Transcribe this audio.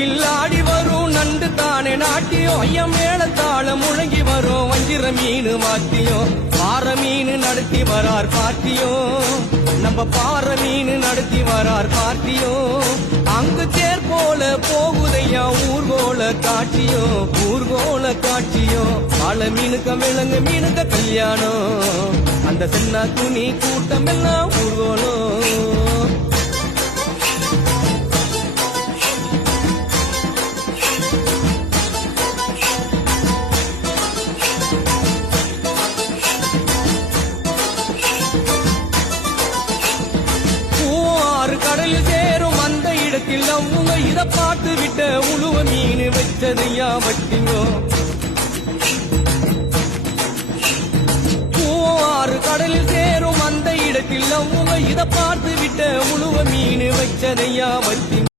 இடத்தில் ஆடி வரும் நண்டு தானே நாட்டியம் ஐயம் மேளத்தாளம் முழங்கி வரும் வஞ்சிர மீன் மாத்தியம் பாற மீன் நடத்தி வரார் பாத்தியம் நம்ம பாற மீன் நடத்தி வரார் பாத்தியம் அங்கு தேர் போல போகுதையா ஊர்கோல காட்சியும் வாழ மீனுக்க விலங்கு மீனுக்க கல்யாணம் அந்த சென்னா துணி கூட்டம் எல்லாம் ஊர்கோலம் கடலில் சேரும் அந்த இடத்தில் அவங்க இத பார்த்து விட்ட உழுவ மீன் வச்சதையா வட்டிங்கோ பூவாறு கடலில் சேரும் அந்த இடத்தில் அவங்க இத பார்த்து விட்ட உழுவ மீன் வச்சதையா வட்டிங்கோ